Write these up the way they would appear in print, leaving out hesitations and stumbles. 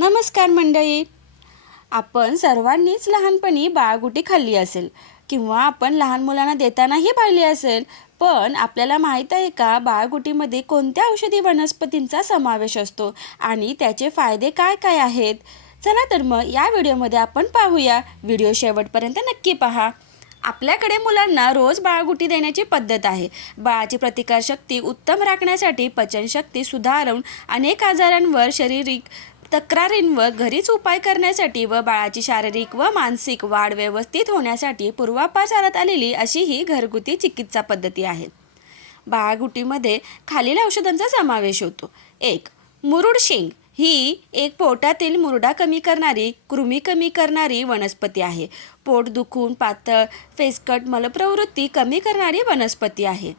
नमस्कार मंडळी. आपण सर्वांनीच लहानपणी बाळगुटी खाल्ली असेल किंवा आपण लहान मुलांना देतानाही पाहिली असेल. पण आपल्याला माहीत आहे का बाळगुटीमध्ये कोणत्या औषधी वनस्पतींचा समावेश असतो आणि त्याचे फायदे काय काय आहेत? चला तर मग या व्हिडिओमध्ये आपण पाहूया. व्हिडिओ शेवटपर्यंत नक्की पहा. आपल्याकडे मुलांना रोज बाळगुटी देण्याची पद्धत आहे. बाळाची प्रतिकारशक्ती उत्तम राखण्यासाठी, पचनशक्ती सुधारून अनेक आजारांवर, शारीरिक तक्रारींवर घरीच उपाय करण्यासाठी व बाळाची शारीरिक व मानसिक वाढ व्यवस्थित होण्यासाठी पूर्वापार चालत आलेली अशी ही घरगुती चिकित्सा पद्धती आहे. बाळगुटीमध्ये खालील औषधांचा समावेश होतो. 1. मुरुड शेंग ही एक पोटातील मुरडा कमी करणारी, कृमी कमी करणारी वनस्पती आहे. पोट दुखून पातळ, फेसकट मलप्रवृत्ती कमी करणारी वनस्पती आहे.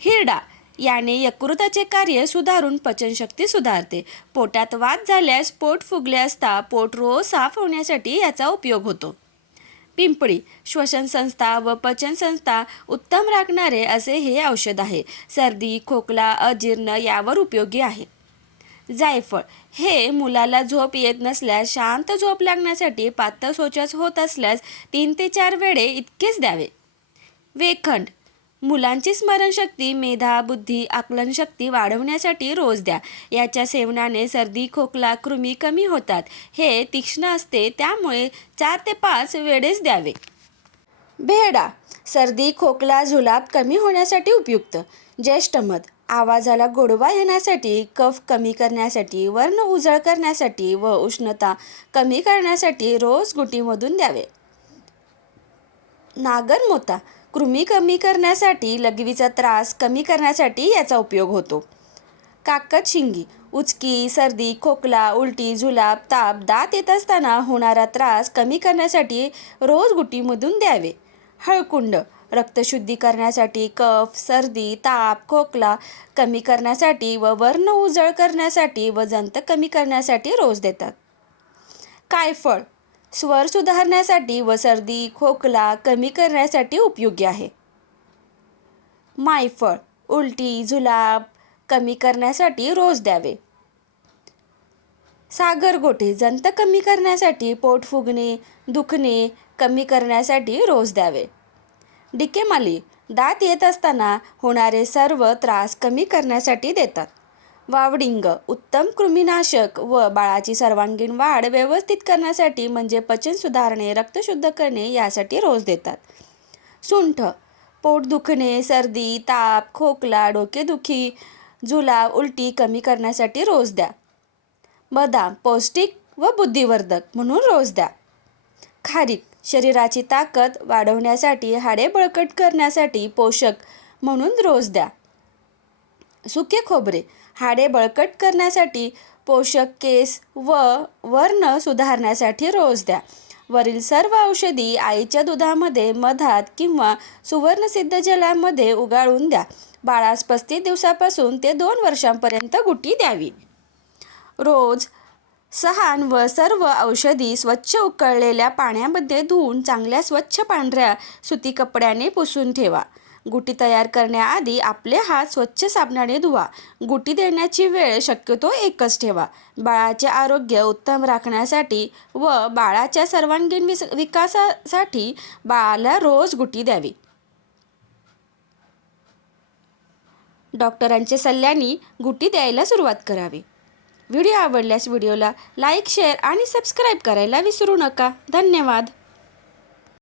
हिरडा याने यकृताचे कार्य सुधारून पचनशक्ती सुधारते. पोटात वात झाल्यास, पोट फुगले असता पोट रोज साफ होण्यासाठी याचा उपयोग होतो. पिंपळी श्वसनसंस्था व पचनसंस्था उत्तम राखणारे असे हे औषध आहे. सर्दी, खोकला, अजीर्ण यावर उपयोगी आहे. जायफळ हे मुलाला झोप येत नसल्यास, शांत झोप लागण्यासाठी, पातळ शौच होत असल्यास 3 ते 4 वेळे इतकेच द्यावे. वेखंड मुलांची स्मरणशक्ती, मेधा, बुद्धी, आकलनशक्ती वाढवण्यासाठी रोज द्या. याच्या सेवनाने सर्दी, खोकला, कृमी कमी होतात. हे तीक्ष्ण असते त्यामुळे 4 ते 5 वेळेस द्यावे. भेरडा सर्दी, खोकला, जुलाब कमी होण्यासाठी उपयुक्त. ज्येष्ठमध आवाजाला गोडवा येण्यासाठी, कफ कमी करण्यासाठी, वर्ण उजळ करण्यासाठी व उष्णता कमी करण्यासाठी रोज गुटीमधून द्यावे. नागरमोथा कृमी कमी करण्यासाठी, लघवीचा त्रास कमी करण्यासाठी याचा उपयोग होतो. काकतशिंगी उचकी, सर्दी, खोकला, उलटी, जुलाब, ताप, दात येत असताना होणारा त्रास कमी करण्यासाठी रोज गुटीमधून द्यावे. हळकुंड रक्तशुद्धी करण्यासाठी, कफ, सर्दी, ताप, खोकला कमी करण्यासाठी व वर्ण उजळ करण्यासाठी व जंत कमी करण्यासाठी रोज देतात. कायफळ स्वर सुधारण्यासाठी व सर्दी, खोकला कमी करण्यासाठी उपयोगी आहे. मायफळ उलटी, जुलाब कमी करण्यासाठी रोज द्यावे. सागरगोटे जंत कमी करण्यासाठी, पोट फुगणे, दुखणे कमी करण्यासाठी रोज द्यावे. डिकेमाली दात येत असताना होणारे सर्व त्रास कमी करण्यासाठी देतात. वावडिंग उत्तम कृमीनाशक व बाळाची सर्वांगीण वाढ व्यवस्थित करण्यासाठी, म्हणजे पचन सुधारणे, रक्त शुद्ध करणे यासाठी रोज देतात. सुंठ पोट दुखणे, सर्दी, ताप, खोकला, डोकेदुखी, जुलाब, उलटी कमी करण्यासाठी रोज द्या. बदाम पौष्टिक व बुद्धिवर्धक म्हणून रोज द्या. खारीक शरीराची ताकद वाढवण्यासाठी, हाडे बळकट करण्यासाठी पोषक म्हणून रोज द्या. सुके खोबरे हाडे बळकट करण्यासाठी, पोषक, केस व वर्ण सुधारण्यासाठी रोज द्या. वरील सर्व औषधी आईच्या दुधामध्ये, मधात किंवा सुवर्णसिद्ध जलामध्ये उगाळून द्या. बाळास 35 दिवसापासून ते 2 वर्षांपर्यंत गुटी द्यावी. रोज सहान व सर्व औषधी स्वच्छ उकळलेल्या पाण्यामध्ये धुवून चांगल्या स्वच्छ पांढऱ्या सुती कपड्याने पुसून ठेवा. गुटी तयार करण्याआधी आपले हात स्वच्छ साबणाने धुवा. गुटी देण्याची वेळ शक्यतो एकच ठेवा. बाळाचे आरोग्य उत्तम राखण्यासाठी व बाळाच्या सर्वांगीण विकासासाठी बाळाला रोज गुटी द्यावी. डॉक्टरांच्या सल्ल्याने गुटी द्यायला सुरुवात करावी. व्हिडिओ आवडल्यास व्हिडिओला लाईक, शेअर आणि सबस्क्राईब करायला विसरू नका. धन्यवाद.